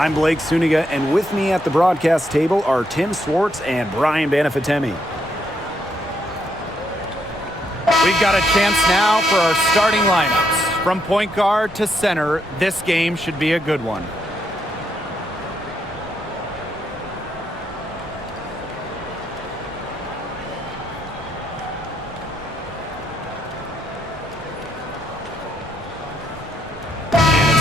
I'm Blake Suniga, and with me at the broadcast table are Tim Swartz and Brian Banafitemi. We've got a chance now for our starting lineups. From point guard to center, this game should be a good one.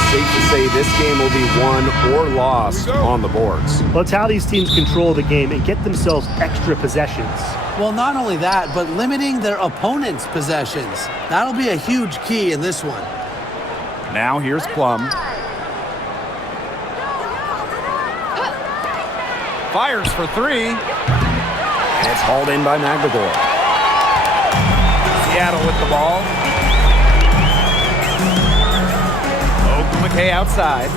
Safe to say this game will be won or lost on the boards. Well, it's how these teams control the game and get themselves extra possessions. Well, not only that, but limiting their opponent's possessions. That'll be a huge key in this one. Now here's Plum. Fires for three. And it's hauled in by McGregor. Seattle with the ball. McKay outside.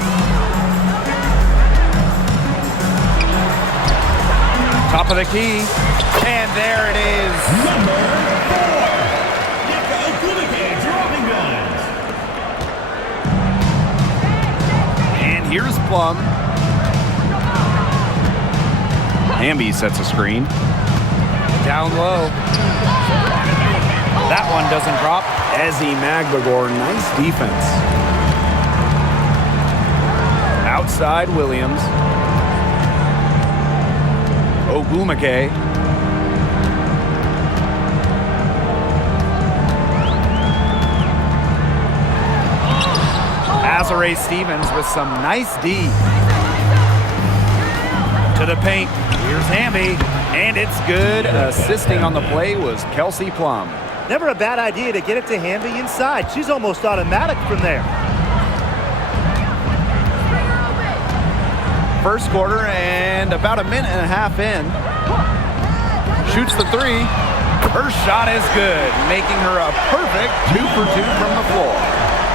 Top of the key. And there it is. Number 4. Dropping guns. And here's Plum. Hamby sets a screen. Down low. That one doesn't drop. Ezzy McGregor, nice defense. Outside Williams. Ogumake. Azare Stevens with some nice D. To the paint. Here's Hamby. And it's good. Assisting on the play was Kelsey Plum. Never a bad idea to get it to Hamby inside. She's almost automatic from there. First quarter and about a minute and a half in. Shoots the three. Her shot is good, making her a perfect 2 for 2 from the floor.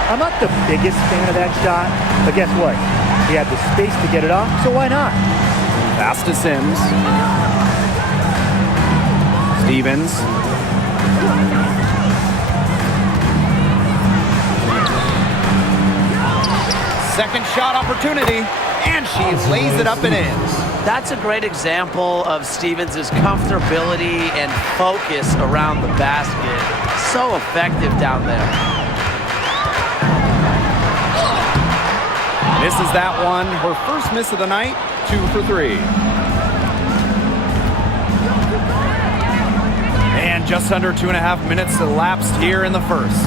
I'm not the biggest fan of that shot, but guess what? He had the space to get it off, so why not? Pass to Sims. Stevens. Second shot opportunity. And she lays it up and in. That's a great example of Stevens' comfortability and focus around the basket. So effective down there. Misses that one. Her first miss of the night, 2 for 3. And just under 2.5 minutes elapsed here in the first.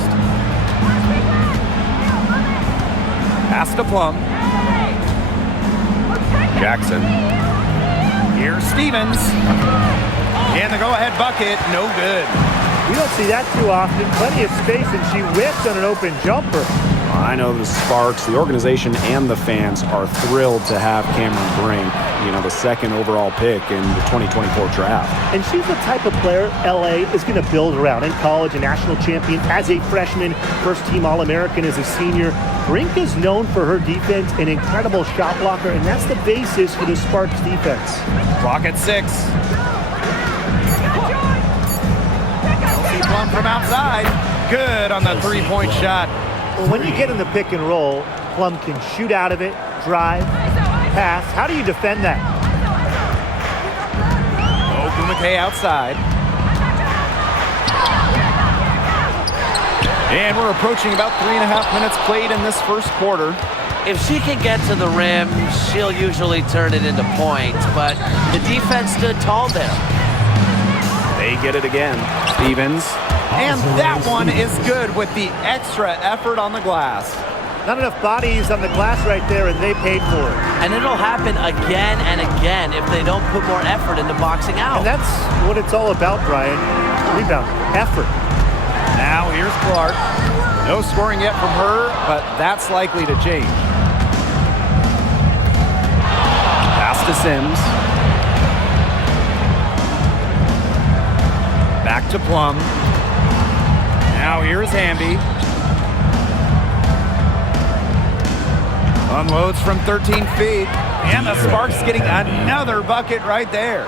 Pass to Plum. Jackson. Here's Stevens. And the go-ahead bucket, no good. We don't see that too often. Plenty of space, and she whipped on an open jumper. I know the Sparks, the organization, and the fans are thrilled to have Cameron Brink, the second overall pick in the 2024 draft. And she's the type of player LA is going to build around. In college, a national champion as a freshman, first-team All-American as a senior. Brink is known for her defense, an incredible shot blocker, and that's the basis for the Sparks defense. Clock at 6. Kelsey Plum from outside. Good on the three-point shot. Well, when you get in the pick and roll, Plum can shoot out of it, drive, pass. How do you defend that? Ogumake outside. And we're approaching about 3.5 minutes played in this first quarter. If she can get to the rim, she'll usually turn it into points, but the defense stood tall there. They get it again. Stevens. And that one is good with the extra effort on the glass. Not enough bodies on the glass right there, and they paid for it. And it'll happen again and again if they don't put more effort into boxing out. And that's what it's all about, Brian. Rebound, effort. Now here's Clark. No scoring yet from her, but that's likely to change. Pass to Sims. Back to Plum. Now here's Hamby. Unloads from 13 feet. And the Sparks getting another bucket right there.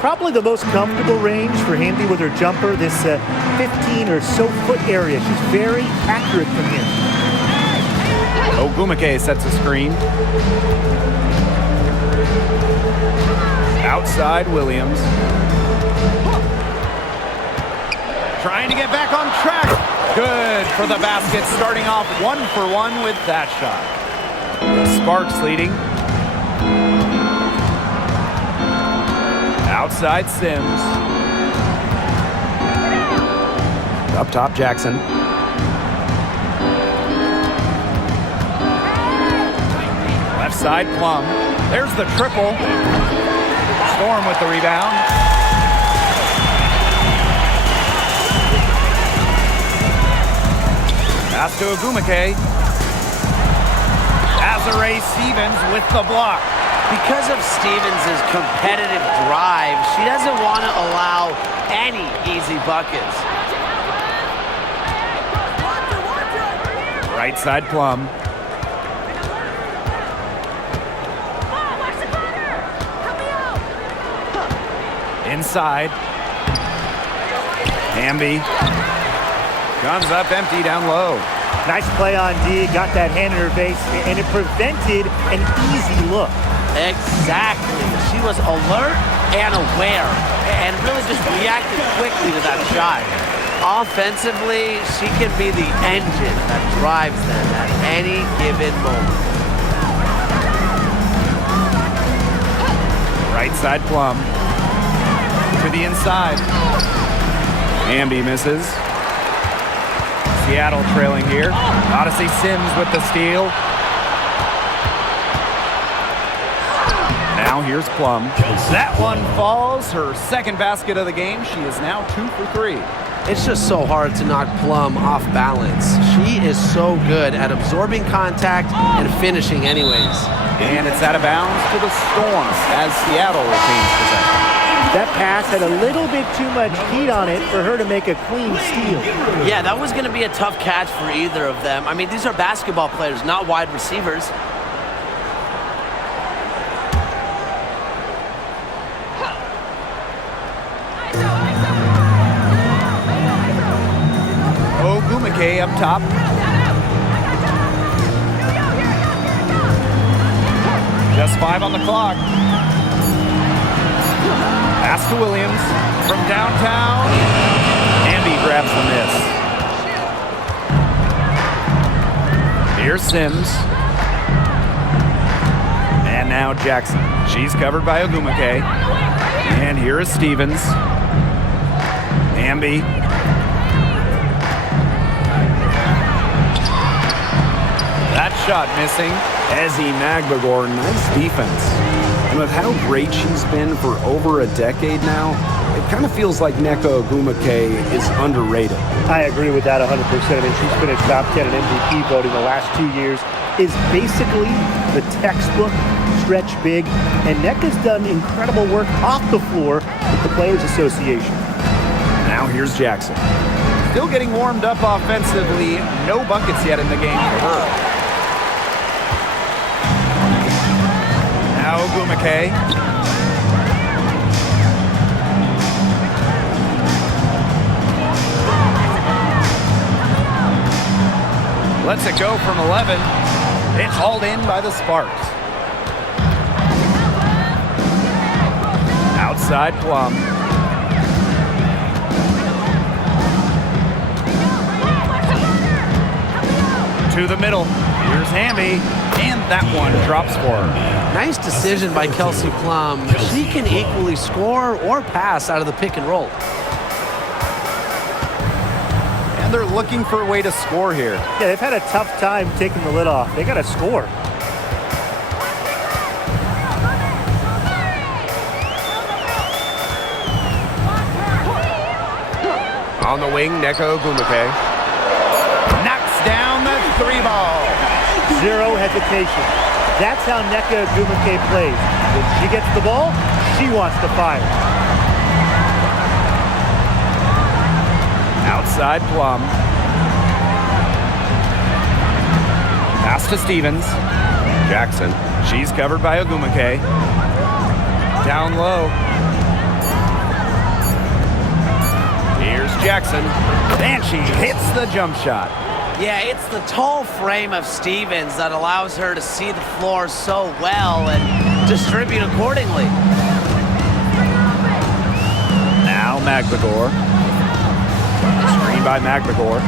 Probably the most comfortable range for Hamby with her jumper, this 15 or so foot area. She's very accurate from here. Ogumake sets a screen. Outside Williams. Trying to get back on track. Good for the basket, starting off 1 for 1 with that shot. Sparks leading. Outside Sims. Up top, Jackson. Left side, Plum. There's the triple. Storm with the rebound. Pass to Ogumake. Azare Stevens with the block. Because of Stevens' competitive drive, she doesn't want to allow any easy buckets. Right side, Plum. Inside. Hamby. Guns up empty down low. Nice play on D. Got that hand in her face, and it prevented an easy look. Exactly. She was alert and aware and really just reacted quickly to that shot. Offensively, she can be the engine that drives them at any given moment. Right side, Plum. To the inside. Hamby misses. Seattle trailing here. Odyssey Sims with the steal. Now here's Plum. That one falls. Her second basket of the game. She is now 2 for 3. It's just so hard to knock Plum off balance. She is so good at absorbing contact and finishing anyways. And it's out of bounds to the Storm as Seattle retains possession. That pass had a little bit too much heat on it for her to make a clean steal. Yeah, that was going to be a tough catch for either of them. I mean, these are basketball players, not wide receivers. Ogumake up top. Just 5 on the clock. Pass to Williams from downtown. Hamby grabs the miss. Here's Sims. And now Jackson. She's covered by Ogumake. And here is Stevens. Hamby. That shot missing. Ezzy Magbagor, nice defense. And with how great she's been for over a decade now, it kind of feels like Nneka Ogumake is underrated. I agree with that 100%. I mean, she's finished top 10 in MVP voting the last 2 years, is basically the textbook stretch big, and Nneka's done incredible work off the floor with the Players Association. Now here's Jackson. Still getting warmed up offensively. No buckets yet in the game for her. Now Ogumake. Lets it go from 11. It's hauled in by the Sparks. Outside Plum. To the middle. Here's Hamby. And that one drops for her. Nice decision by Kelsey Plum. She can equally score or pass out of the pick and roll. And they're looking for a way to score here. Yeah, they've had a tough time taking the lid off. They got to score. On the wing, Nneka Ogumake. Knocks down the 3 ball. Zero hesitation. That's how Nneka Ogumake plays. When she gets the ball, she wants to fire. Outside Plum. Pass to Stevens. Jackson. She's covered by Ogumake. Down low. Here's Jackson. And she hits the jump shot. Yeah, it's the tall frame of Stevens that allows her to see the floor so well, and distribute accordingly. Now Magbagor. Screen by Magbagor.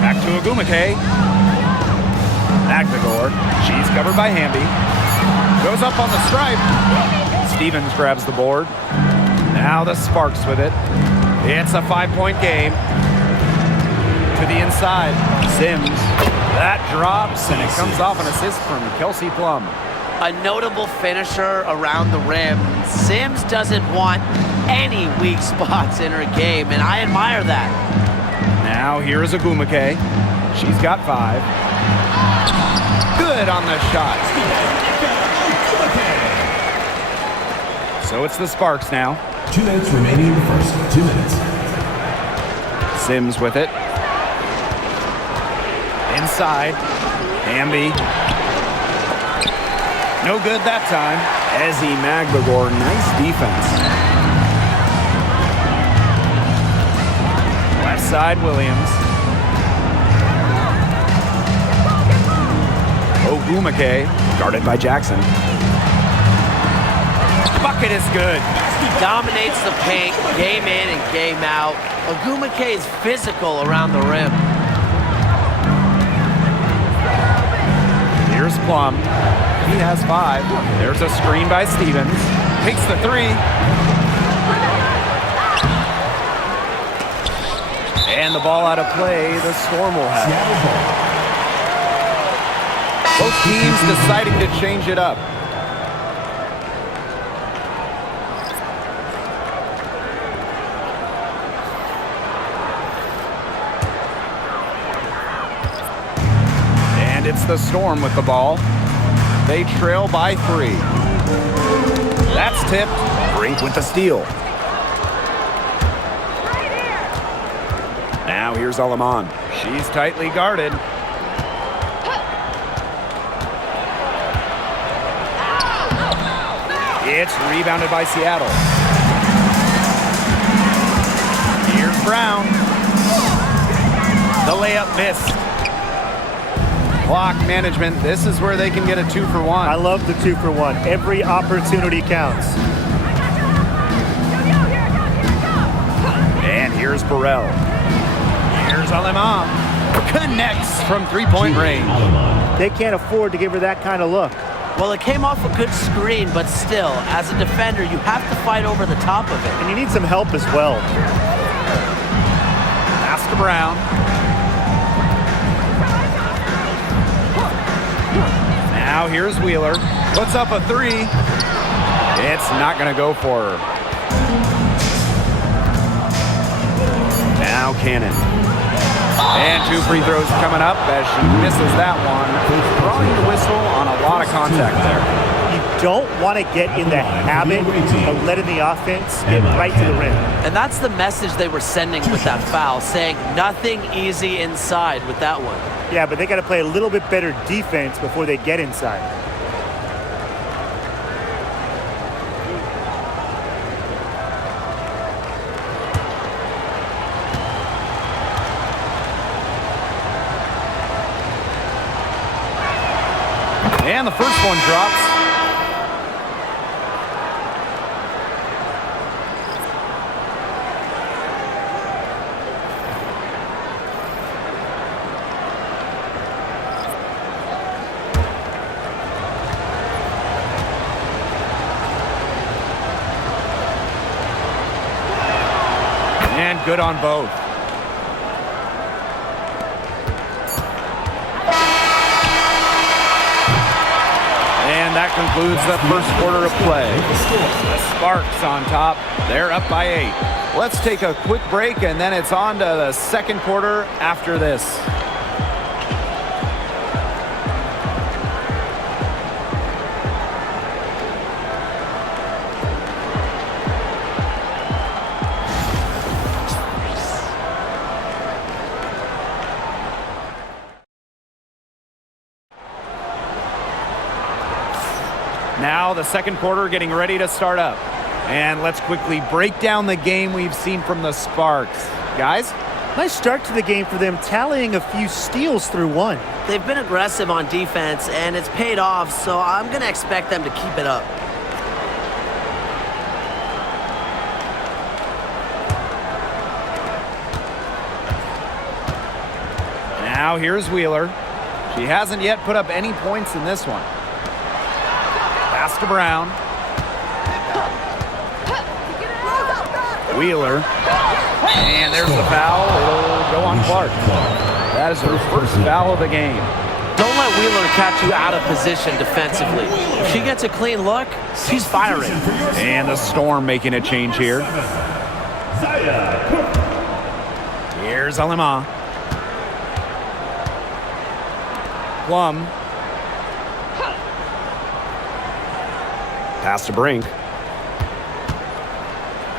Back to Agumake. Magbagor. She's covered by Hamby. Goes up on the stripe. Stevens grabs the board. Now the Sparks with it. It's a 5-point game. To the inside. Sims. That drops, and it comes off an assist from Kelsey Plum. A notable finisher around the rim. Sims doesn't want any weak spots in her game, and I admire that. Now here's Agumake. She's got 5. Good on the shot. So it's the Sparks now. 2 minutes remaining in the first. 2 minutes. Sims with it. Inside. Hamby. No good that time. Ezzy Magbagor, nice defense. Left side, Williams. Ogumake, guarded by Jackson. Bucket is good. He dominates the paint, game in and game out. Ogumake is physical around the rim. Here's Plum. He has 5. There's a screen by Stevens. Takes the 3. And the ball out of play. The Storm will have it. Both teams deciding to change it up. And it's the Storm with the ball. They trail by 3. That's tipped. Brink with the steal. Now here's Alaman. She's tightly guarded. It's rebounded by Seattle. Here's Brown. The layup missed. Clock management. This is where they can get a 2-for-1. I love the 2-for-1. Every opportunity counts. And here's Burrell. Here's Alemam. Connects from 3-point range. They can't afford to give her that kind of look. Well, it came off a good screen, but still, as a defender, you have to fight over the top of it. And you need some help as well. Pass to Brown. Now here's Wheeler. Puts up a 3. It's not going to go for her. Now Cannon. And 2 free throws coming up as she misses that one. Drawing the whistle on a lot of contact there. You don't want to get in the habit of letting the offense get right to the rim. And that's the message they were sending with that foul, saying nothing easy inside with that one. Yeah, but they got to play a little bit better defense before they get inside. And the first one drops. And good on both. And that concludes the first quarter of play. The Sparks on top. They're up by 8. Let's take a quick break, and then it's on to the second quarter after this. Now the second quarter getting ready to start up. And let's quickly break down the game we've seen from the Sparks. Guys? Nice start to the game for them, tallying a few steals through one. They've been aggressive on defense, and it's paid off, so I'm going to expect them to keep it up. Now here's Wheeler. She hasn't yet put up any points in this one. Pass to Brown. Wheeler. And there's the foul. It'll go on Clark. That is her first foul of the game. Don't let Wheeler catch you out of position defensively. If she gets a clean look, she's firing. And the Storm making a change here. Here's Alima. Plum. Pass to Brink.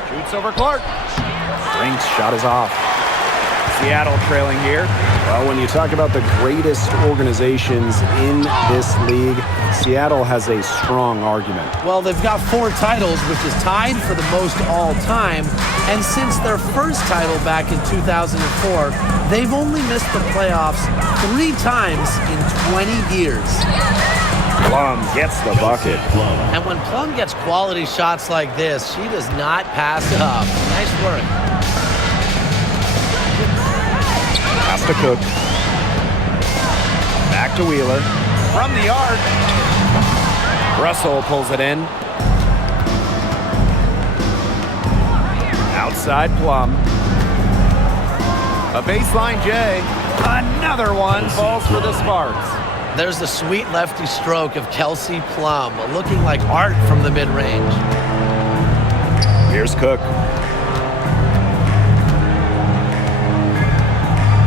Shoots over Clark. Brink's shot is off. Seattle trailing here. Well, when you talk about the greatest organizations in this league, Seattle has a strong argument. Well, they've got 4 titles, which is tied for the most all time. And since their first title back in 2004, they've only missed the playoffs 3 times in 20 years. Plum gets the bucket. And when Plum gets quality shots like this, she does not pass up. Nice work. Pass to Cook. Back to Wheeler. From the arc. Russell pulls it in. Outside Plum. A baseline J. Another one falls for the Sparks. There's the sweet lefty stroke of Kelsey Plum, looking like art from the mid-range. Here's Cook.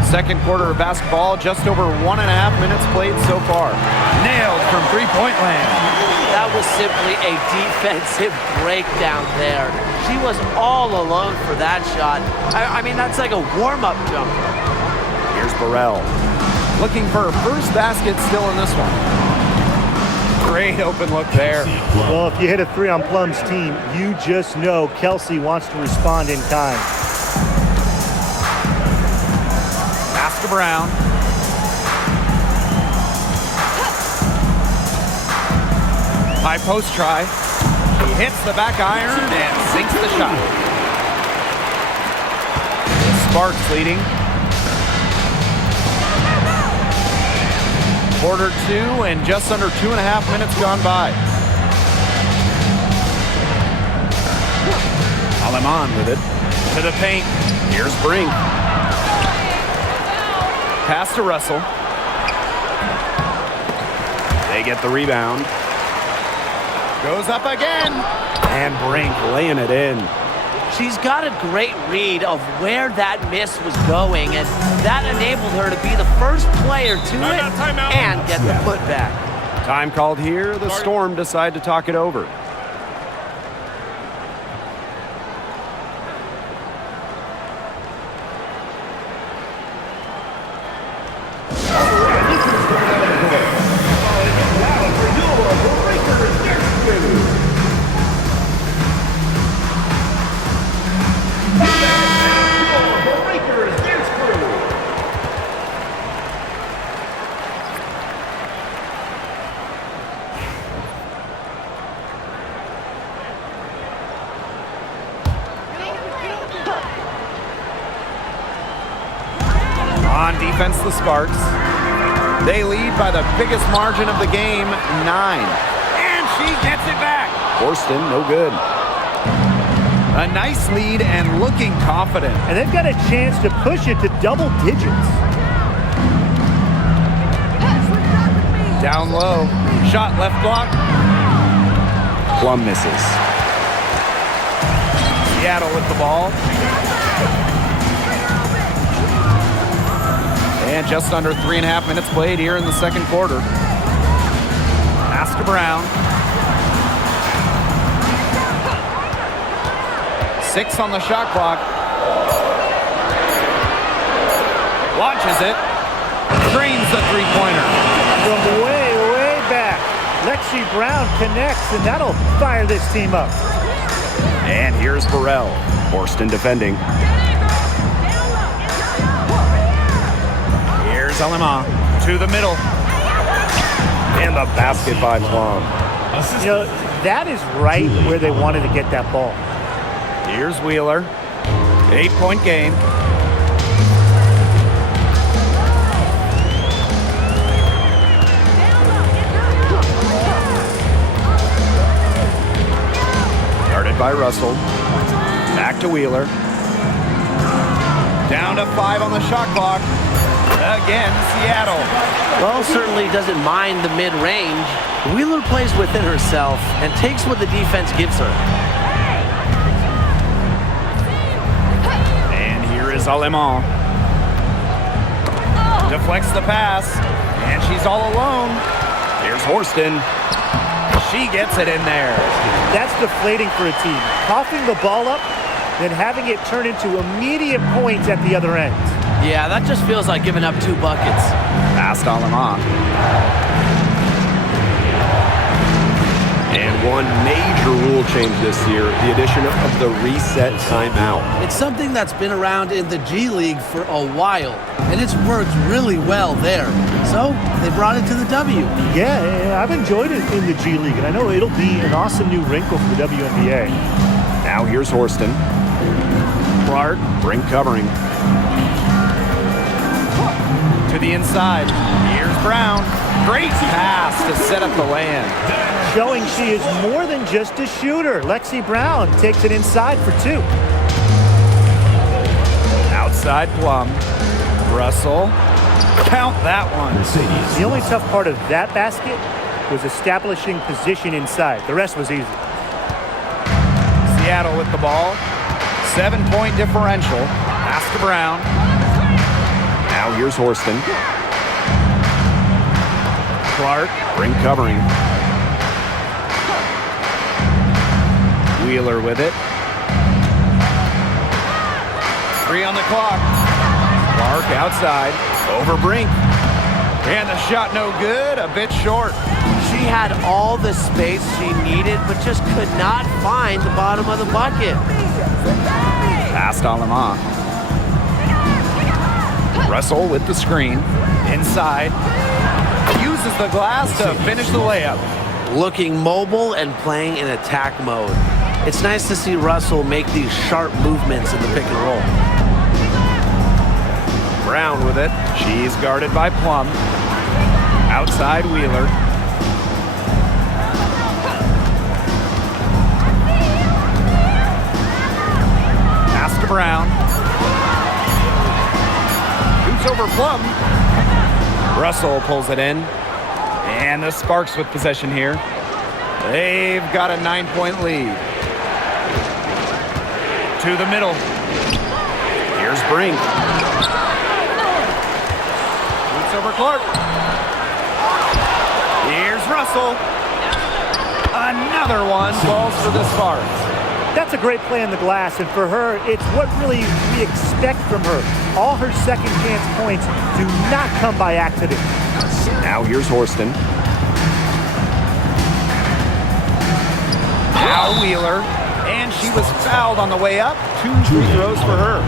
Second quarter of basketball, just over 1.5 minutes played so far. Nailed from three-point land. That was simply a defensive breakdown there. She was all alone for that shot. I mean, that's like a warm-up jumper. Here's Burrell. Looking for her first basket still in this one. Great open look there. Well, if you hit a 3 on Plum's team, you just know Kelsey wants to respond in kind. Pass to Brown. High post try. He hits the back iron and sinks the shot. Sparks leading. Quarter 2 and just under 2.5 minutes gone by. Aleman with it. To the paint. Here's Brink. Pass to Russell. They get the rebound. Goes up again. And Brink laying it in. She's got a great read of where that miss was going, and that enabled her to be the first player to it and get the putback. Time called here. The Storm decide to talk it over. On defense, the Sparks. They lead by the biggest margin of the game, 9. And she gets it back. Horston, no good. A nice lead and looking confident. And they've got a chance to push it to double digits. Down low. Shot left block. Plum misses. Seattle with the ball. And just under 3.5 minutes played here in the second quarter. Pass to Brown. 6 on the shot clock. Launches it. Drains the three-pointer. From way back, Lexi Brown connects, and that'll fire this team up. And here's Burrell. Horston defending. Here's Alema to the middle. And the basket by Plum. You know, that is right where they wanted to get that ball. Here's Wheeler. 8-point game. Guarded by Russell. Back to Wheeler. Down to 5 on the shot clock. Again, Seattle. Well, certainly doesn't mind the mid-range. Wheeler plays within herself and takes what the defense gives her. And here is Alema. Deflects the pass. And she's all alone. Here's Horston. She gets it in there. That's deflating for a team. Coughing the ball up, then having it turn into immediate points at the other end. Yeah, that just feels like giving up 2 buckets. Past Alema. And one major rule change this year, the addition of the reset timeout. It's something that's been around in the G League for a while, and it's worked really well there. So they brought it to the W. Yeah, I've enjoyed it in the G League, and I know it'll be an awesome new wrinkle for the WNBA. Now here's Horston. Clark, ring covering. To the inside. Here's Brown. Great pass to set up the land. Showing she is more than just a shooter. Lexi Brown takes it inside for 2. Outside Plum. Russell. Count that one. The only tough part of that basket was establishing position inside. The rest was easy. Seattle with the ball. 7-point differential. Pass to Brown. Now here's Horston. Clark, ring covering. Wheeler with it. 3 on the clock. Clark outside. Over Brink. And the shot no good. A bit short. She had all the space she needed, but just could not find the bottom of the bucket. Past Alema. Russell with the screen. Inside. Uses the glass to finish the layup. Looking mobile and playing in attack mode. It's nice to see Russell make these sharp movements in the pick and roll. Brown with it. She's guarded by Plum. Outside Wheeler. Pass to Brown. Shoots over Plum. Russell pulls it in. And the Sparks with possession here. They've got a 9-point lead. To the middle. Here's Brink. Shoots over Clark. Here's Russell. Another one falls for the Sparks. That's a great play on the glass, and for her, it's what really we expect from her. All her second chance points do not come by accident. Now here's Horston. Now Wheeler. And she was fouled on the way up. 2 free throws for her.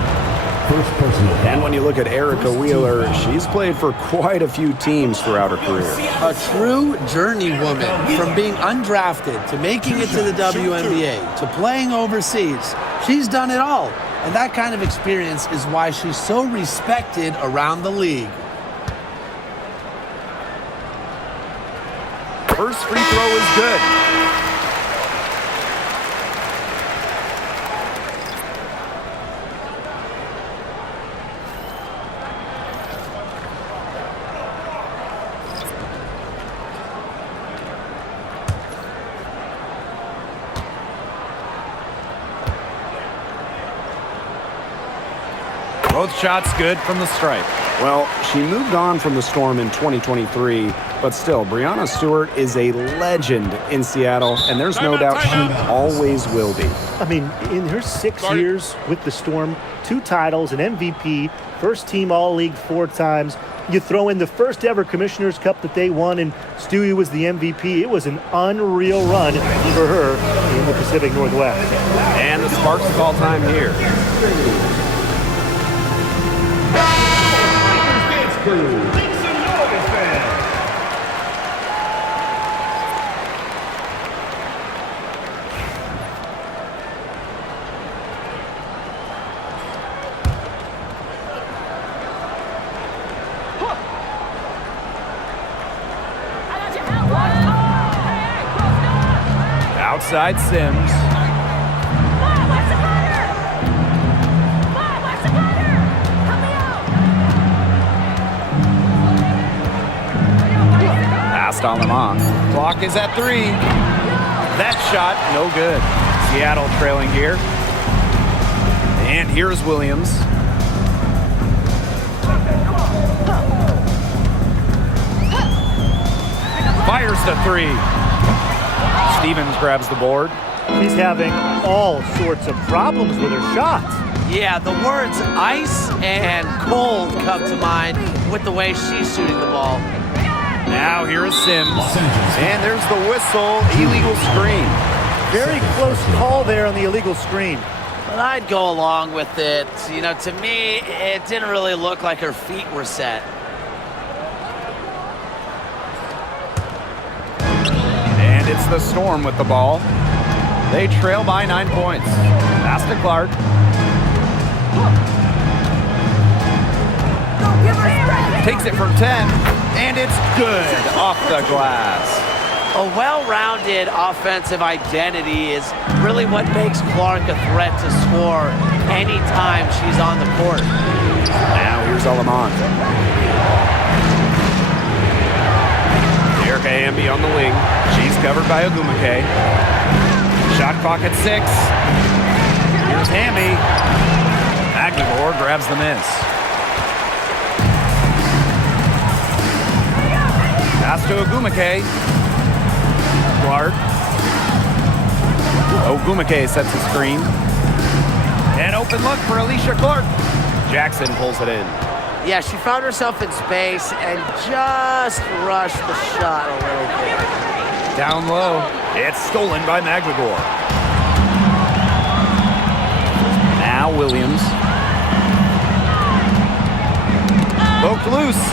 First personal. And when you look at Erica Wheeler, she's played for quite a few teams throughout her career. A true journeywoman, from being undrafted to making it to the WNBA to playing overseas. She's done it all. And that kind of experience is why she's so respected around the league. First free throw is good. Both shots good from the stripe. Well, she moved on from the Storm in 2023, but still, Breanna Stewart is a legend in Seattle, and there's no doubt she always will be. I mean, in her 6 years with the Storm, 2 titles, an MVP, first team All-League 4 times. You throw in the first ever Commissioner's Cup that they won, and Stewie was the MVP. It was an unreal run for her in the Pacific Northwest. And the Sparks call time here. Crew. Outside Sims. Passed on them on. Clock is at 3. That shot, no good. Seattle trailing here. And here's Williams. Fires the 3. Stevens grabs the board. She's having all sorts of problems with her shots. Yeah, the words ice and cold come to mind with the way she's shooting the ball. Now here is Sims. And there's the whistle. Illegal screen. Very close call there on the illegal screen. But I'd go along with it. You know, to me, it didn't really look like her feet were set. And it's the Storm with the ball. They trail by 9 points. Pass to Clark. Takes it from 10, and it's good off the glass. A well-rounded offensive identity is really what makes Clark a threat to score anytime she's on the court. Now here's Alaman. Erica Amby on the wing. She's covered by Ogumake. Shot clock at 6. Here's Hamby. Aguilar grabs the miss. Pass to Ogumake. Clark. Ogumake sets the screen. An open look for Alicia Clark. Jackson pulls it in. Yeah, she found herself in space and just rushed the shot a little bit. Down low. It's stolen by Magwigor. Now Williams. Poked loose.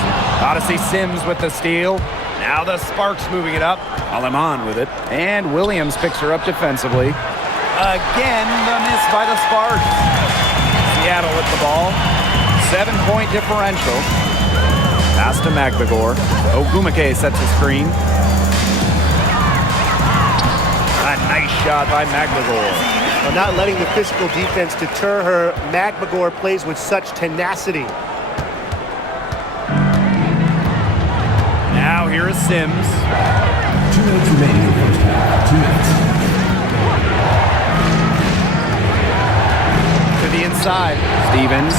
Odyssey Sims with the steal. Now the Sparks moving it up. Aleman with it. And Williams picks her up defensively. Again, the miss by the Sparks. Seattle with the ball. 7-point differential. Pass to Magwigor. Ogumake sets the screen. A nice shot by Magwigor. Well, not letting the physical defense deter her, Magwigor plays with such tenacity. Now here is Sims. 2 minutes remaining in the first half. 2 minutes. To the inside. Stevens.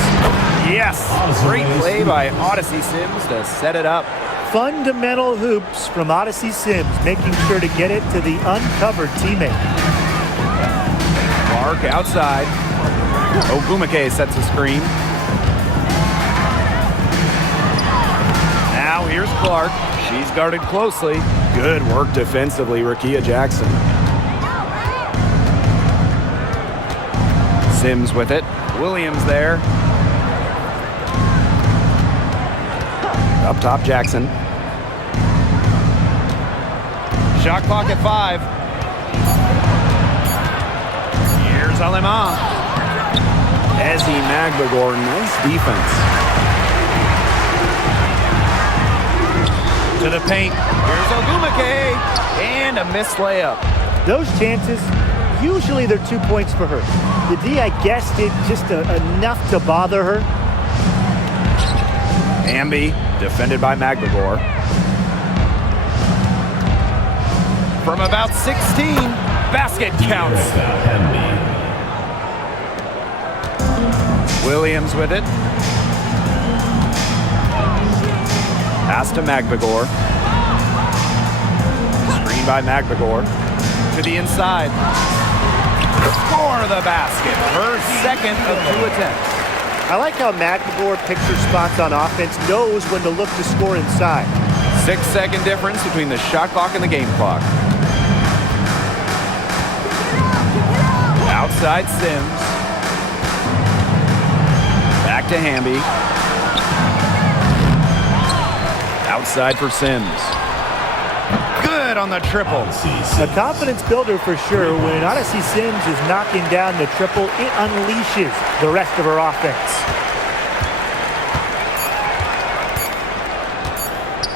Yes. Great play by Odyssey Sims to set it up. Fundamental hoops from Odyssey Sims, making sure to get it to the uncovered teammate. Clark outside. Ogumake sets the screen. Now here's Clark. She's guarded closely. Good work defensively, Rakia Jackson. Sims with it. Williams there. Up top, Jackson. Shot clock at 5. Here's Aleman. Ezzy Magwigor, nice defense. To the paint. Here's Ogumake. And a missed layup. Those chances, usually they're 2 points for her. The D, I guess, did just enough to bother her. Amby, defended by Magwigor. From about 16, basket counts. Williams with it. Pass to Magwigor. Screen by Magwigor. To the inside. For the basket. Her second of 2 attempts. I like how Magwigor picks her spots on offense, knows when to look to score inside. 6-second difference between the shot clock and the game clock. Outside Sims. Back to Hamby. Outside for Sims. Good on the triple. A confidence builder for sure. When Odyssey Sims is knocking down the triple, it unleashes the rest of her offense.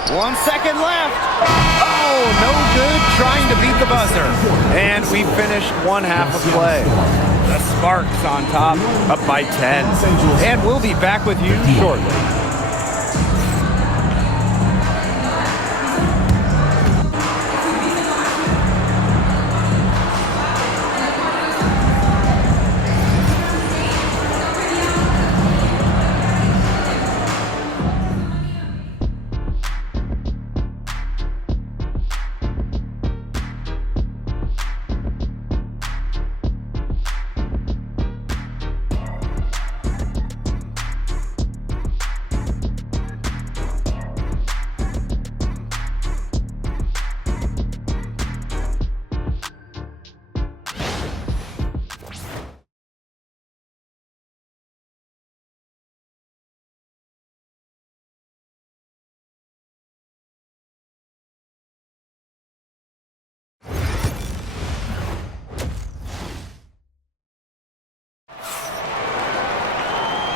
1 second left. Oh, no good. Trying to beat the buzzer. And we finished one half of play. The Sparks on top, up by 10. And we'll be back with you shortly.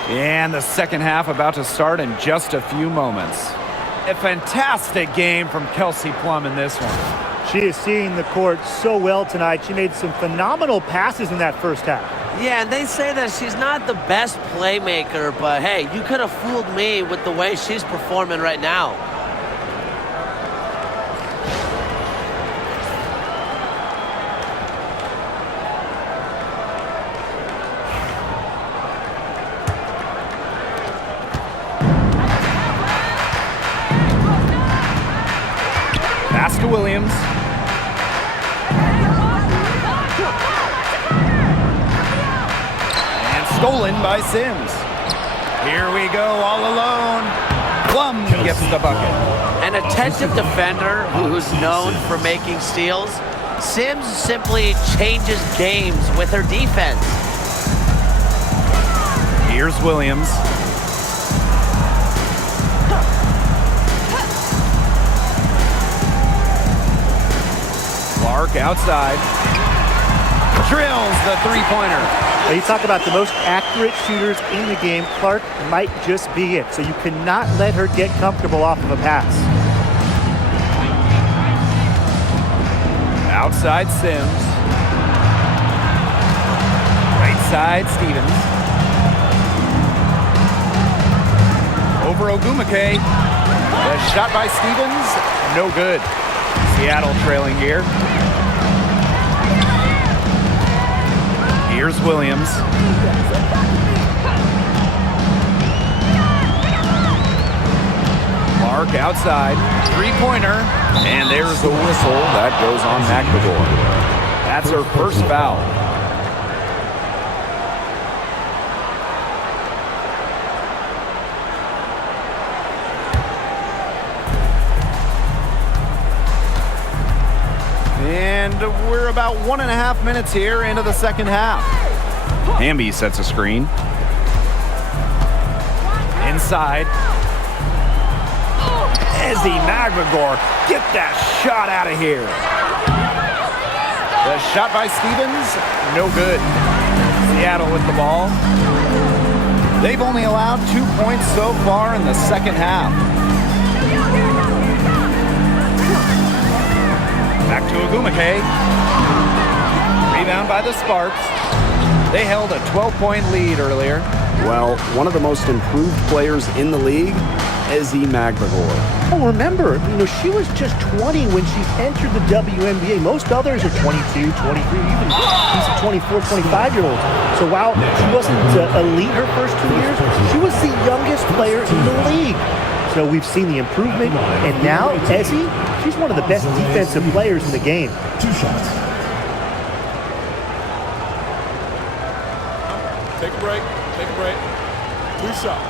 And the second half about to start in just a few moments. A fantastic game from Kelsey Plum in this one. She is seeing the court so well tonight. She made some phenomenal passes in that first half. Yeah, and they say that she's not the best playmaker, but hey, you could have fooled me with the way she's performing right now. Pass to Williams. And stolen by Sims. Here we go, all alone. Plum gets the bucket. An attentive defender who's known for making steals. Sims simply changes games with her defense. Here's Williams. Clark outside. Drills the three-pointer. Now, you talk about the most accurate shooters in the game. Clark might just be it. So you cannot let her get comfortable off of a pass. Outside Sims. Right side Stevens. Over Ogumake. The shot by Stevens, no good. Seattle trailing here. Here's Williams. Clark outside. Three-pointer. And there's a whistle. That goes on McNamara. That's her first foul. And we're about 1.5 minutes here into the second half. Hamby sets a screen. Inside. Ezzy Magbagor, get that shot out of here. The shot by Stevens, no good. Seattle with the ball. They've only allowed 2 points so far in the second half. Back to Ogumake. Rebound by the Sparks. They held a 12-point lead earlier. Well, one of the most improved players in the league, Ezzy Magbagor. Oh, remember, she was just 20 when she entered the WNBA. Most others are 22, 23, even 24, 25-year-olds. So while she wasn't elite her first 2 years, she was the youngest player in the league. So we've seen the improvement, and now Ezzy, she's one of the best defensive players in the game. 2 shots. Take a break. 2 shots.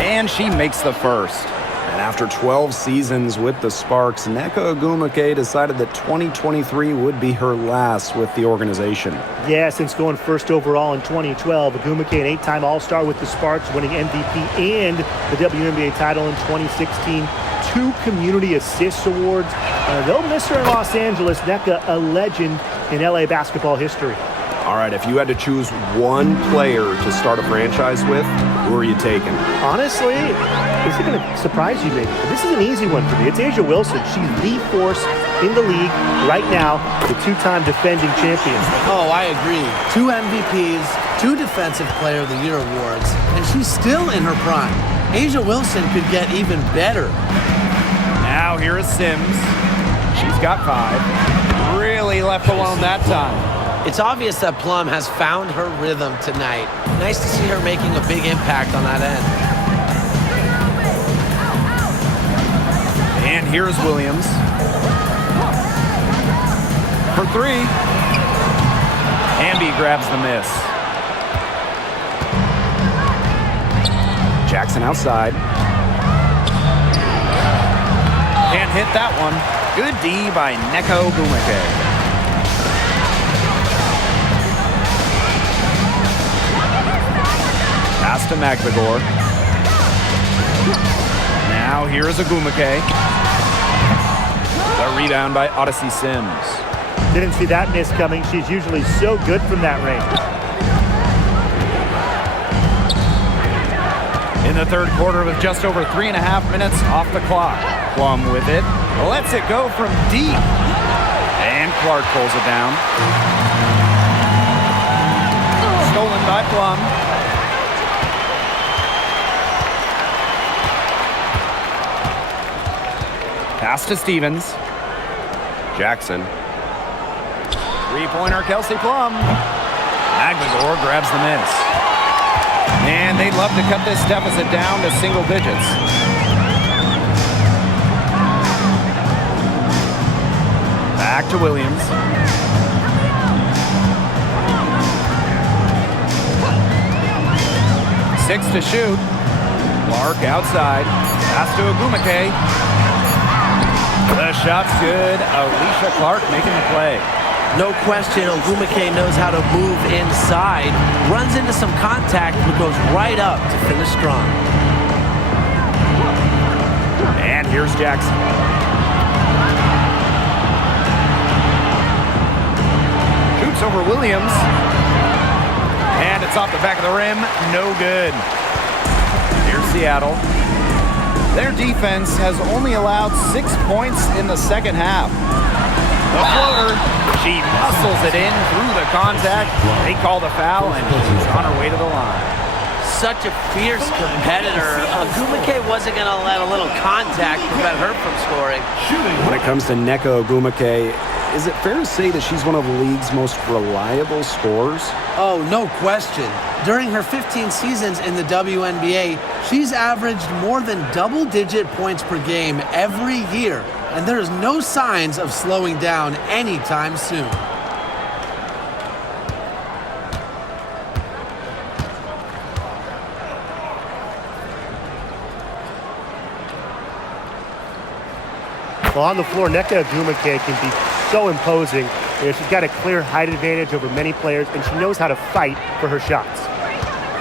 And she makes the first. And after 12 seasons with the Sparks, Nneka Ogumake decided that 2023 would be her last with the organization. Yeah, since going first overall in 2012, Ogumake, an 8-time All-Star with the Sparks, winning MVP and the WNBA title in 2016. 2 Community Assists Awards. They'll miss her in Los Angeles. Nneka, a legend in LA basketball history. All right, if you had to choose one player to start a franchise with, who are you taking? Honestly, this is going to surprise you maybe, but this is an easy one for me. It's A'ja Wilson. She's the force in the league right now, the two-time defending champion. Oh, I agree. 2 MVPs, 2 Defensive Player of the Year awards, and she's still in her prime. A'ja Wilson could get even better. Now here is Sims. She's got 5. Really left alone that time. It's obvious that Plum has found her rhythm tonight. Nice to see her making a big impact on that end. And here's Williams. For 3. Hamby grabs the miss. Jackson outside. Can't hit that one. Good D by Neko Gumake. Pass to Magvigor. Now here is Agumake. The rebound by Odyssey Sims. Didn't see that miss coming. She's usually so good from that range. In the third quarter with just over 3.5 minutes off the clock. Plum with it. Lets it go from deep. And Clark pulls it down. Stolen by Plum. Pass to Stevens. Jackson. Three-pointer, Kelsey Plum. Magvigor grabs the miss. And they'd love to cut this deficit down to single digits. Back to Williams. Six to shoot. Clark outside. Pass to Agumake. The shot's good. Alicia Clark making the play. No question, Ogumake knows how to move inside, runs into some contact, but goes right up to finish strong. And here's Jackson. Shoots over Williams. And it's off the back of the rim. No good. Here's Seattle. Their defense has only allowed 6 points in the second half. The floater, she muscles it in through the contact. They call the foul, and she's on her way to the line. Such a fierce competitor. Ogumake wasn't going to let a little contact prevent her from scoring. When it comes to Neko Agumake, is it fair to say that she's one of the league's most reliable scorers? Oh, no question. During her 15 seasons in the WNBA, she's averaged more than double-digit points per game every year, and there is no signs of slowing down anytime soon. Well, on the floor, Nneka Ogumake can be so imposing. She's got a clear height advantage over many players, and she knows how to fight for her shots.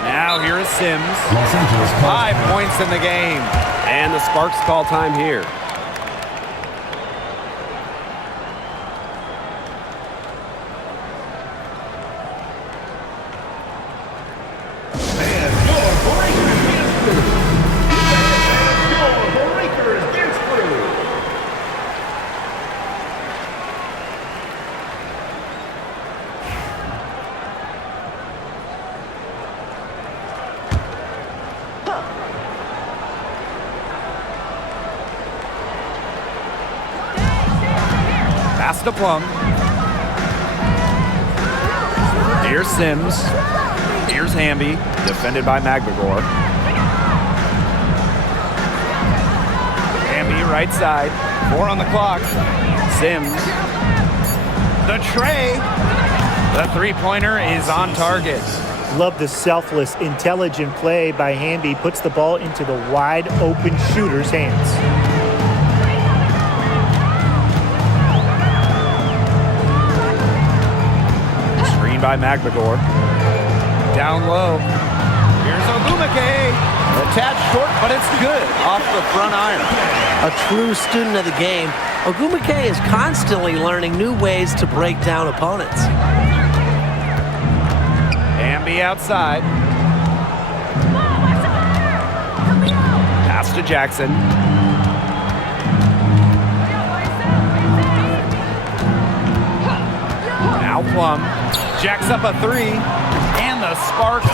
Now here is Sims. Los Angeles 5 points in the game. And the Sparks call time here. Pass to Plum. Here's Sims. Here's Hamby, defended by Magvigor. Hamby right side. 4 on the clock. Sims. The tray. The three-pointer is on target. Love the selfless, intelligent play by Hamby. Puts the ball into the wide-open shooter's hands. By Magvigor. Down low. Here's Ogumake. A tad short, but it's good. Off the front iron. A true student of the game, Ogumake is constantly learning new ways to break down opponents. Hamby outside. Pass to Jackson. Now Plum jacks up a three, and the Sparks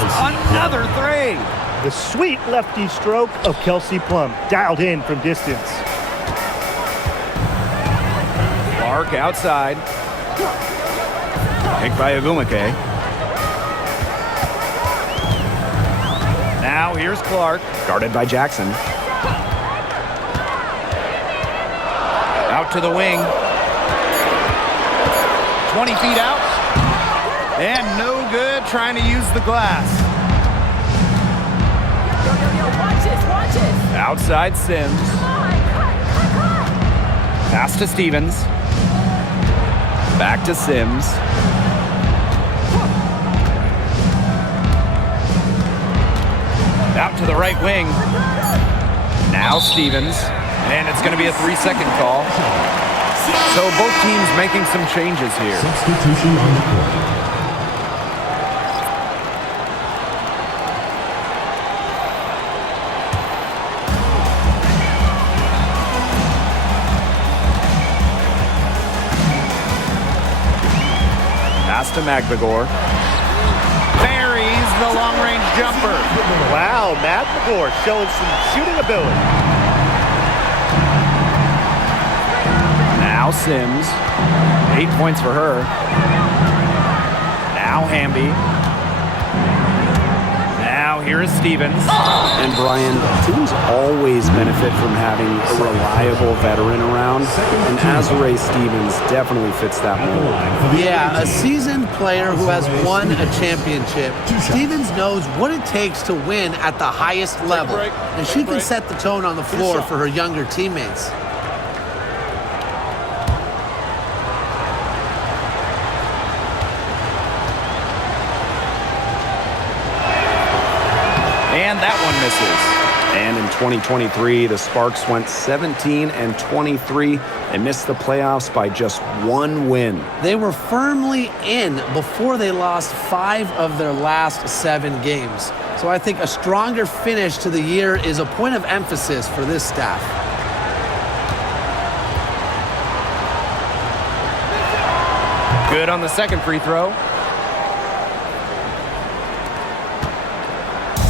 another three. The sweet lefty stroke of Kelsey Plum, dialed in from distance. Clark outside. Picked by Ogumake. Now here's Clark. Guarded by Jackson. Out to the wing. 20 feet out. And no good trying to use the glass. Watch this. Outside Sims. Pass to Stevens. Back to Sims. Out to the right wing. Now Stevens. And it's going to be a 3-second call. So both teams making some changes here. Substitution on the court. Pass to Magbagor. Buries the long-range jumper. Wow, Magbagor showing some shooting ability. Now Sims. 8 points for her. Now Hamby. Now here is Stevens. And Brian, teams always benefit from having a reliable veteran around, and Azure Stevens definitely fits that mold. Yeah, a seasoned player who has won a championship. Stevens knows what it takes to win at the highest level, and she can set the tone on the floor for her younger teammates. And that one misses. And in 2023, the Sparks went 17-23 and missed the playoffs by just one win. They were firmly in before they lost 5 of their last 7 games. So I think a stronger finish to the year is a point of emphasis for this staff. Good on the second free throw.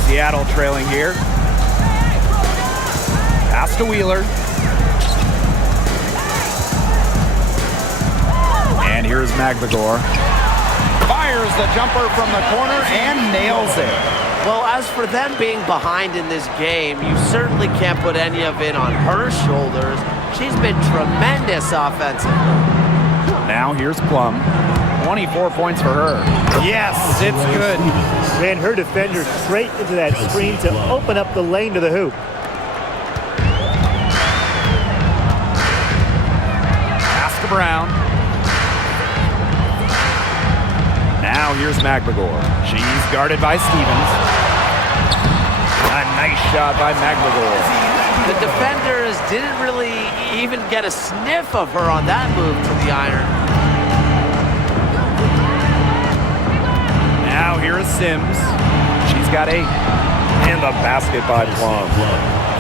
Seattle trailing here. Pass to Wheeler. And here's Magbagor. Fires the jumper from the corner and nails it. Well, as for them being behind in this game, you certainly can't put any of it on her shoulders. She's been tremendous offensively. Now here's Plum. 24 points for her. Yes, it's good. Ran her defender straight into that screen to open up the lane to the hoop. Pass to Brown. Now here's Magbagor. She's guarded by Stevens. A nice shot by Magbagor. The defenders didn't really even get a sniff of her on that move to the iron. Now here is Sims. She's got 8. And the basket by Plum.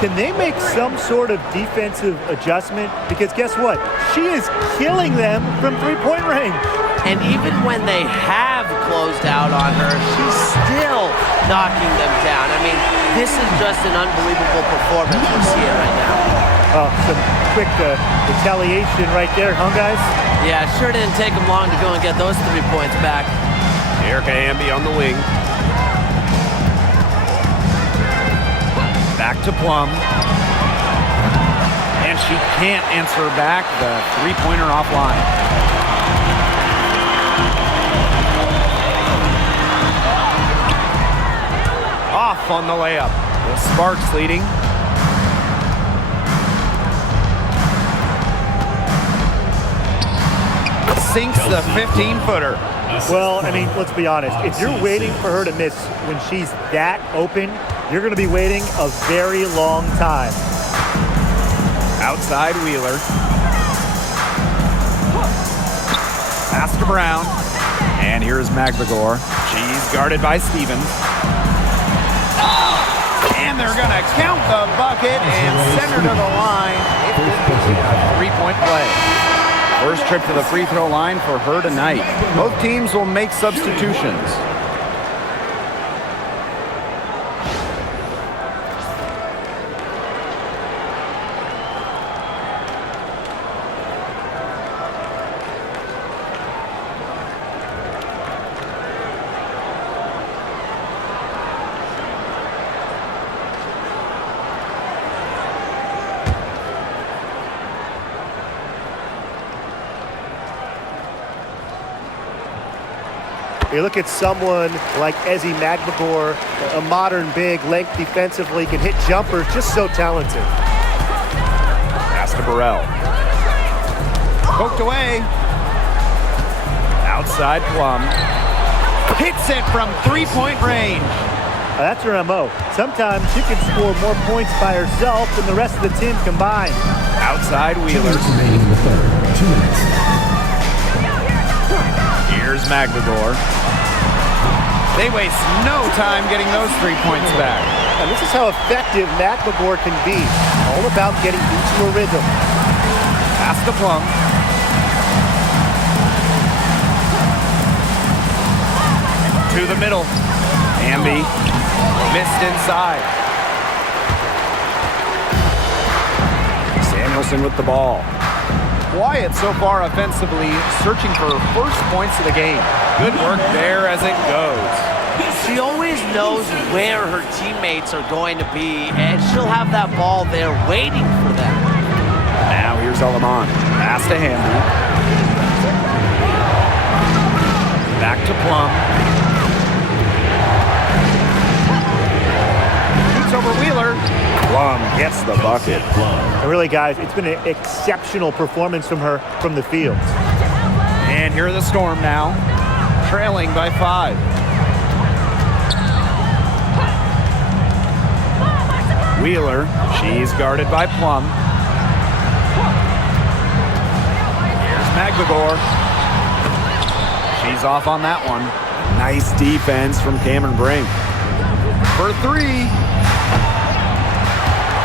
Can they make some sort of defensive adjustment? Because guess what? She is killing them from three-point range. And even when they have closed out on her, she's still knocking them down. I mean, this is just an unbelievable performance we're seeing right now. Oh, some quick retaliation right there, huh, guys? Yeah, sure didn't take them long to go and get those 3 points back. Erica Hamby on the wing. Back to Plum. And she can't answer back the three-pointer offline. Off on the layup. The Sparks leading. Sinks the 15-footer. Well, I mean, let's be honest. If you're waiting for her to miss when she's that open, you're going to be waiting a very long time. Outside Wheeler. Pass to Brown. And here's Magvagor. She's guarded by Stevens. And they're going to count the bucket and send her to the line. It will be a three-point play. First trip to the free throw line for her tonight. Both teams will make substitutions. You look at someone like Ezzy Magvagor, a modern big, length defensively, can hit jumpers, just so talented. Pass to Burrell. Poked away. Outside Plum. Hits it from three-point range. That's her MO. Sometimes she can score more points by herself than the rest of the team combined. Outside 2 Wheeler. minutes remaining in the third. 2 minutes. Here's Magvagor. They waste no time getting those 3 points back. And this is how effective Magvagor can be. All about getting into a rhythm. Pass to Plum. To the middle. Amby missed inside. Samuelson with the ball. Quiet so far offensively, searching for first points of the game. Good work there as it goes. She always knows where her teammates are going to be, and she'll have that ball there waiting for them. Now here's Alaman. Pass to Hamby. Back to Plum. Shoots over Wheeler. Plum gets the bucket. And really, guys, it's been an exceptional performance from her from the field. And here are the Storm now, trailing by 5. Wheeler, she's guarded by Plum. Here's Magvagor. She's off on that one. Nice defense from Cameron Brink. For 3.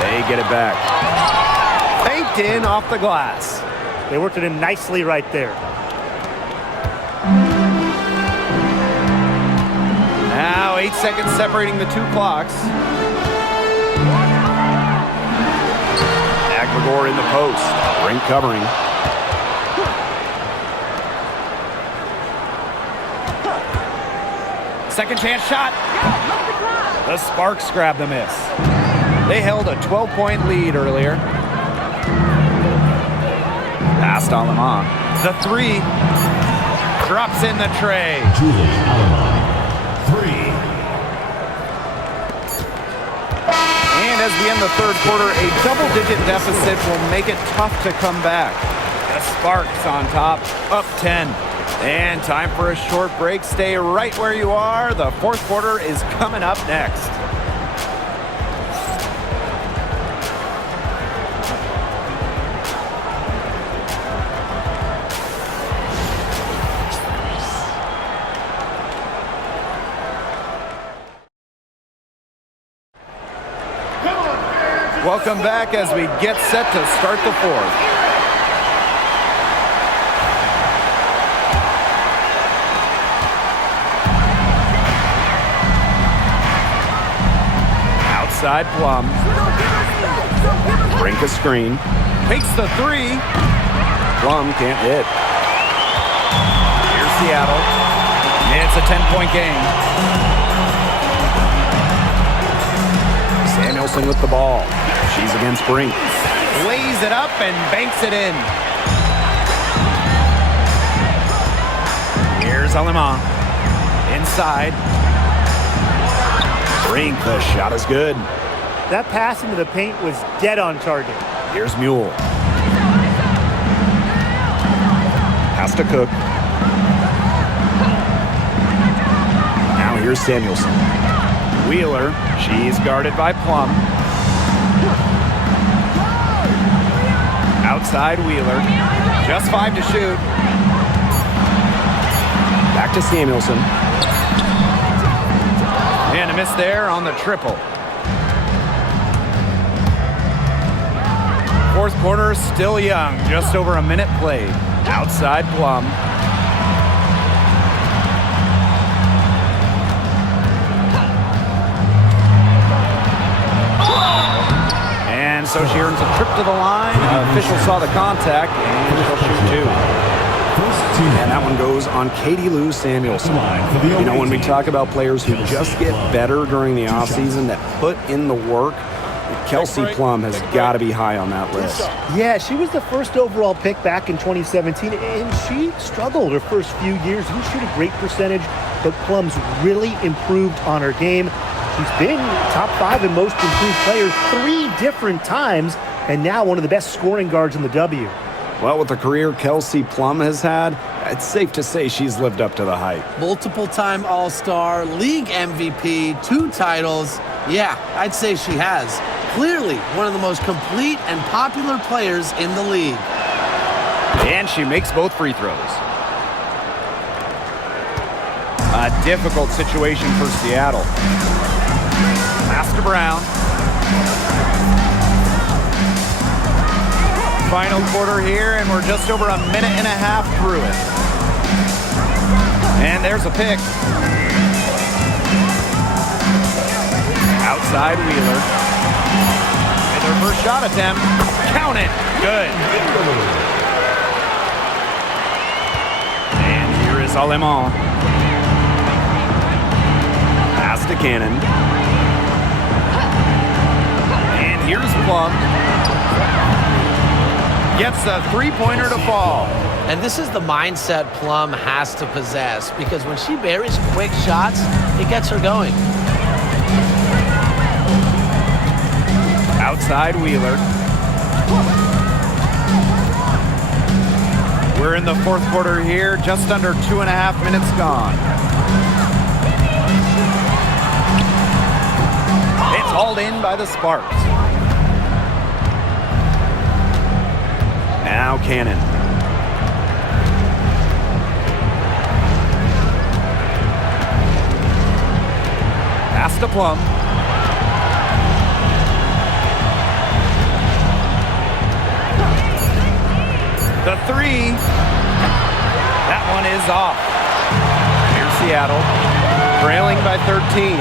They get it back. Faked in off the glass. They worked it in nicely right there. Now 8 seconds separating the two clocks. Magvagor in the post. Brink covering. Second chance shot. The Sparks grab the miss. They held a 12-point lead earlier. Pass to Alaman. The 3. Drops in the tray. Julie Alaman. 3. And as we end the third quarter, a double-digit deficit will make it tough to come back. The Sparks on top, up 10. And time for a short break. Stay right where you are. The fourth quarter is coming up next. Welcome back as we get set to start the fourth. Outside Plum. Brink a screen. Takes the 3. Plum can't hit. Here's Seattle. It's a 10-point game. Samuelson with the ball. She's against Brink. Lays it up and banks it in. Here's Alima. Inside. Brink, the shot is good. That pass into the paint was dead on target. Here's Mule. Has to Cook. Now here's Samuelson. Wheeler. She's guarded by Plum. Outside Wheeler. Just 5 to shoot. Back to Samuelson. And a miss there on the triple. Fourth quarter still young, just over a minute played. Outside Plum. And so she earns a trip to the line. Official saw the contact, and she'll shoot two. And that one goes on Katie Lou Samuelson. You know, when we talk about players who just get better during the offseason, that put in the work, Kelsey Plum has got to be high on that list. Yeah, she was the first overall pick back in 2017, and she struggled her first few years. Didn't shoot a great percentage, but Plum's really improved on her game. She's been top 5 in most improved players 3 different times, and now one of the best scoring guards in the W. Well, with the career Kelsey Plum has had, it's safe to say she's lived up to the hype. Multiple-time All-Star, league MVP, 2 titles. Yeah, I'd say she has. Clearly one of the most complete and popular players in the league. And she makes both free throws. A difficult situation for Seattle. Pass to Brown. Final quarter here, and we're just over a minute and a half through it. And there's a pick. Outside Wheeler. And their first shot attempt. Count it. Good. And here is Alemán. Pass to Cannon. And here's Plum. Gets a three-pointer to fall. And this is the mindset Plum has to possess, because when she buries quick shots, it gets her going. Outside Wheeler. We're in the fourth quarter here, just under 2.5 minutes gone. It's hauled in by the Sparks. Now Cannon. Pass to Plum. The three. That one is off. Here's Seattle, trailing by 13.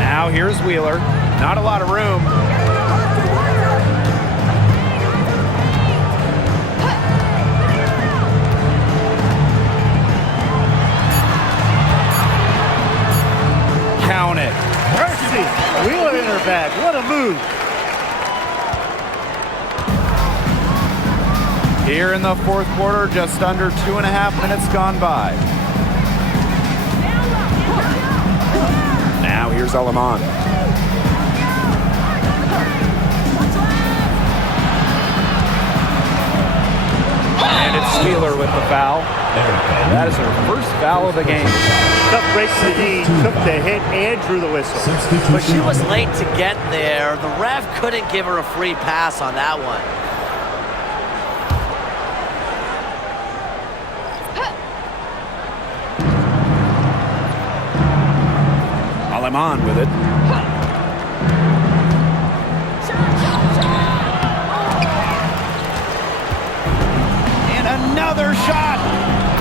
Now here's Wheeler. Not a lot of room. Count it. Mercy! Wheeler in her bag. What a move. Here in the fourth quarter, just under 2.5 minutes gone by. Now here's Alemán. And it's Wheeler with the foul. That is her first foul of the game. Tough break to the knee, took the hit and drew the whistle. But she was late to get there. The ref couldn't give her a free pass on that one. Alemán with it. And another shot.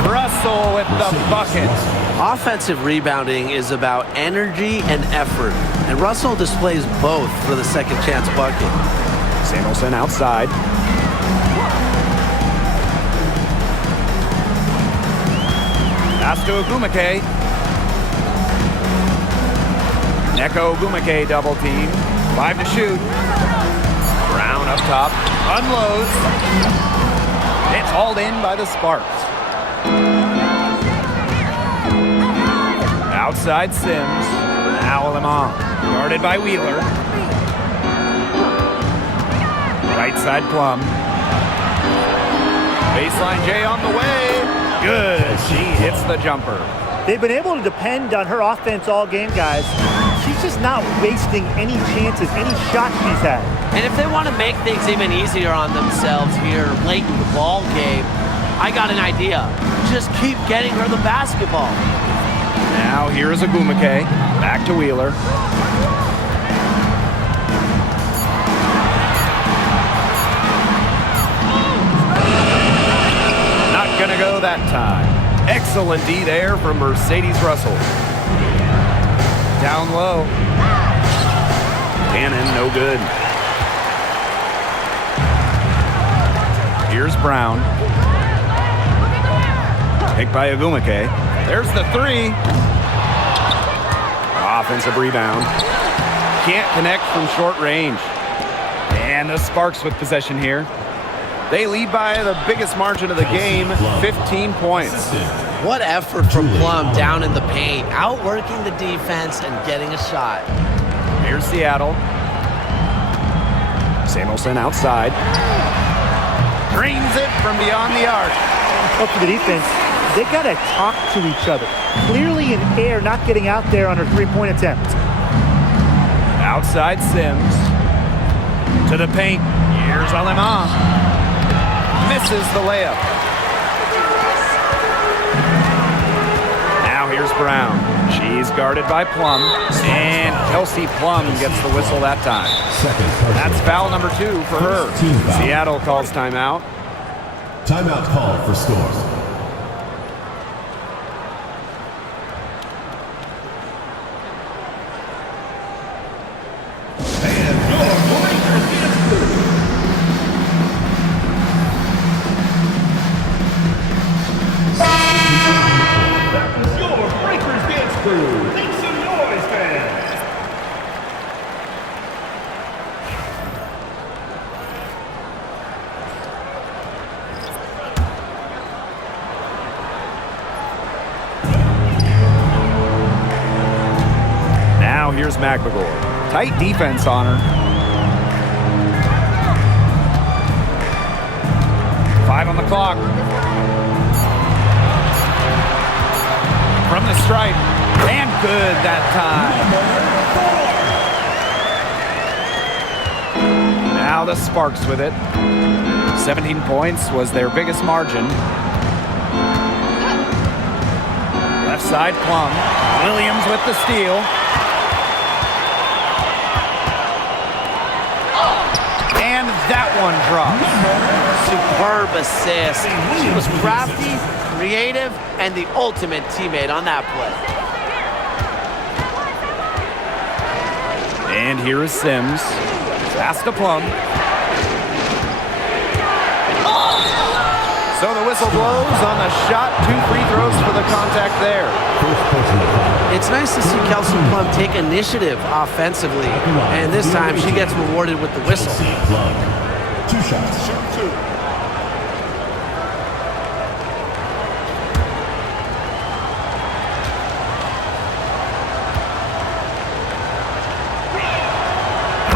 Russell with the bucket. Offensive rebounding is about energy and effort, and Russell displays both for the second chance bucket. Samuelson outside. Pass to Ogumake. Neko Ogumake double team. 5 to shoot. Brown up top. Unloads. It's hauled in by the Sparks. Outside Sims. Now Alemán. Guarded by Wheeler. Right side Plum. Baseline J on the way. Good. She hits the jumper. They've been able to depend on her offense all game, guys. She's just not wasting any chances, any shots she's had. And if they want to make things even easier on themselves here late in the ball game, I got an idea. Just keep getting her the basketball. Now here's Agumake. Back to Wheeler. Not gonna go that time. Excellent D there from Mercedes Russell. Down low. Cannon, no good. Here's Brown. Picked by Agumake. There's the three. Offensive rebound. Can't connect from short range. And the Sparks with possession here. They lead by the biggest margin of the game, 15 points. What effort from Plum down in the paint, outworking the defense and getting a shot. Here's Seattle. Samuelson outside. Drains it from beyond the arc. Up for the defense. They got to talk to each other. Clearly in air, not getting out there on her three-point attempt. Outside Sims. To the paint. Here's Alema. Misses the layup. Now here's Brown. She's guarded by Plum. And Kelsey Plum gets the whistle that time. That's foul number 2 for her. Seattle calls timeout. Timeout called for score. Here's McMagor. Tight defense on her. 5 on the clock. From the stripe. And good that time. Now the Sparks with it. 17 points was their biggest margin. Left side Plum. Williams with the steal. And that one drops. Superb assist. She was crafty, creative, and the ultimate teammate on that play. And here is Sims. Pass to Plum. So the whistle blows on the shot. 2 free throws for the contact there. It's nice to see Kelsey Plum take initiative offensively, and this time she gets rewarded with the whistle. 2 shots. Shoot 2.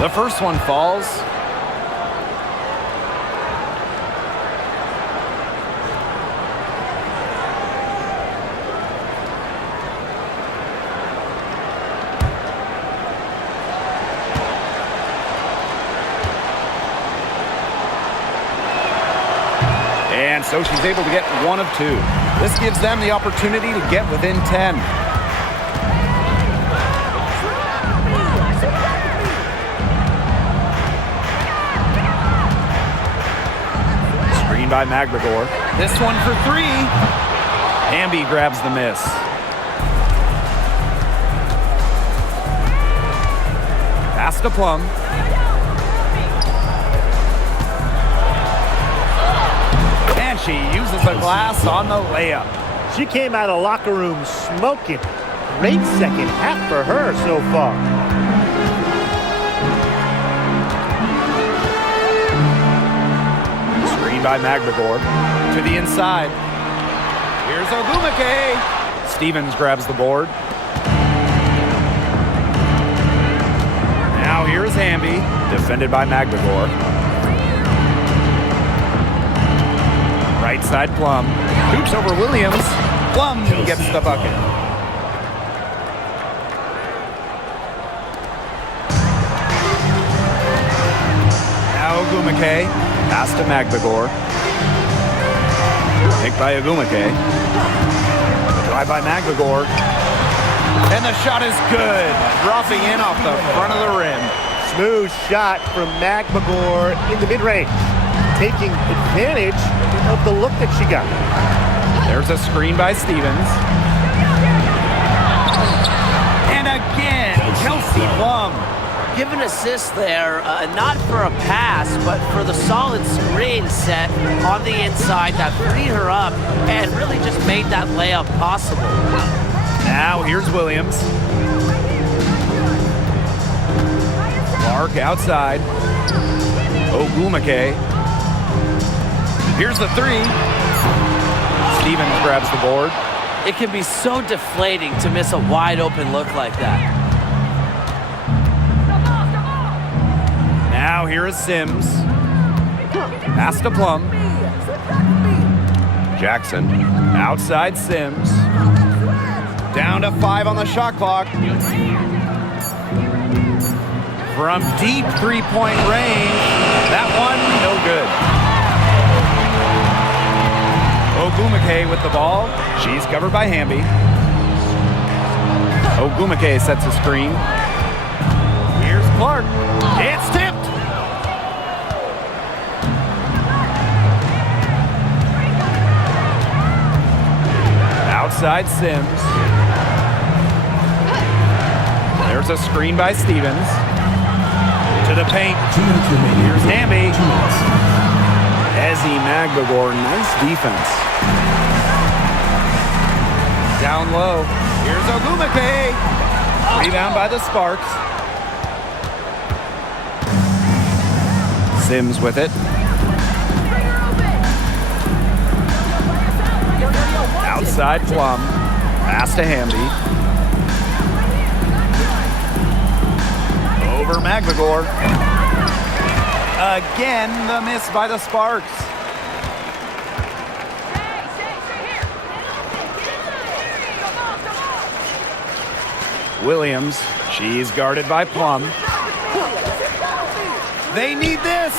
The first one falls. And so she's able to get 1 of 2. This gives them the opportunity to get within 10. Screen by McMagor. This one for 3. Hamby grabs the miss. Pass to Plum. And she uses the glass on the layup. She came out of the locker room smoking. Great second half for her so far. Screen by McMagor. To the inside. Here's Ogumake. Stevens grabs the board. Now here's Hamby. Defended by McMagor. Right side Plum. Hoops over Williams. Plum gets the bucket. Now Ogumake. Pass to McMagor. Make by Ogumake. Drive by Magvagor. And the shot is good. Dropping in off the front of the rim. Smooth shot from Magvagor in the mid-range, taking advantage of the look that she got. There's a screen by Stevens. And again, Kelsey Plum. Give an assist there, not for a pass, but for the solid screen set on the inside that freed her up and really just made that layup possible. Now here's Williams. Clark outside. Ogumake. Here's the three. Stevens grabs the board. It can be so deflating to miss a wide open look like that. Now here is Sims. Pass to Plum. Jackson. Outside Sims. Down to 5 on the shot clock. From deep three-point range. That one, no good. Ogumake with the ball. She's covered by Hamby. Ogumake sets a screen. Here's Clark. It's tipped. Outside Sims. There's a screen by Stevens. To the paint. 2 minutes remaining. Here's Hamby. 2 minutes. Ezzy Magvagor, nice defense. Down low. Here's Ogumake. Rebound by the Sparks. Sims with it. Outside Plum. Pass to Hamby. Over Magvagor. Again, the miss by the Sparks. Williams. She's guarded by Plum. They need this.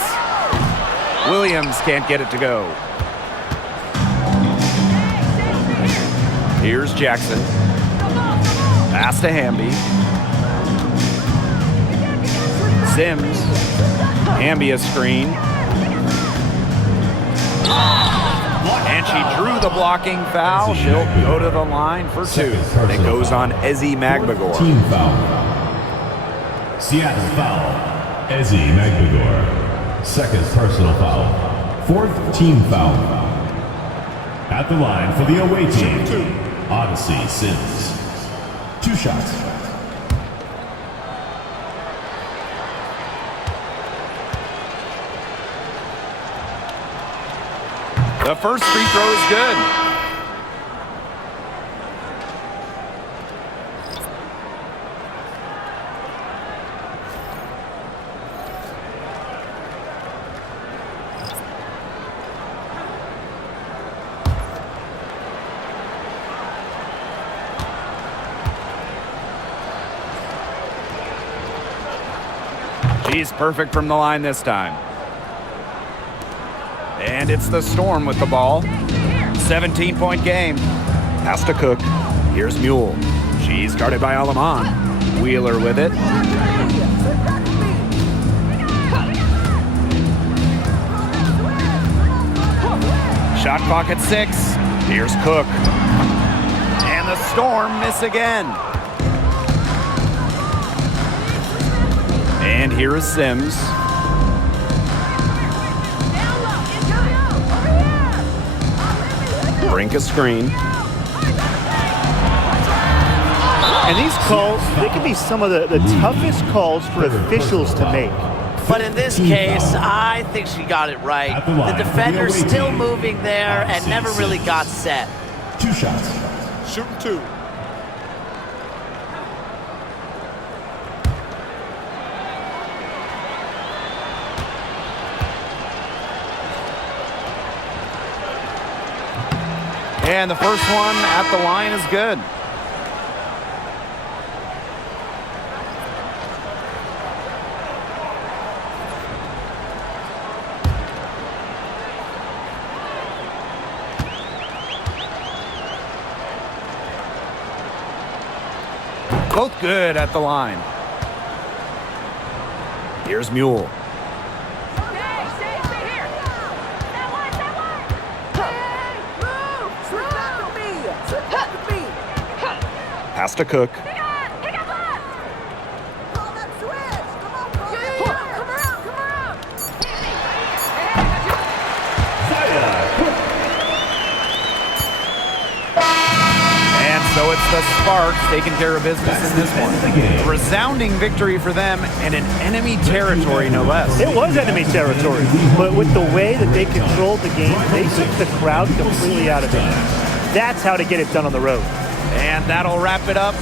Williams can't get it to go. Here's Jackson. Pass to Hamby. Sims. Hamby a screen. And she drew the blocking foul. She'll go to the line for 2. It goes on Ezzy Magvagor. Team foul. Seattle foul. Ezzy Magvagor. Second personal foul. 4th team foul. At the line for the away team, Odyssey Sims. 2 shots. The first free throw is good. She's perfect from the line this time. And it's the Storm with the ball. 17-point game. Has to Cook. Here's Mule. She's guarded by Alaman. Wheeler with it. Shot clock at 6. Here's Cook. And the Storm miss again. And here is Sims. Brink a screen. And these calls, they can be some of the toughest calls for officials to make. But in this case, I think she got it right. The defender's still moving there and never really got set. 2 shots. Shooting 2. And the first one at the line is good. Both good at the line. Here's Mule. Pass to Cook. So it's the Sparks taking care of business in this one. A resounding victory for them and in enemy territory, no less. It was enemy territory, but with the way that they controlled the game, they took the crowd completely out of it. That's how to get it done on the road. And that'll wrap it up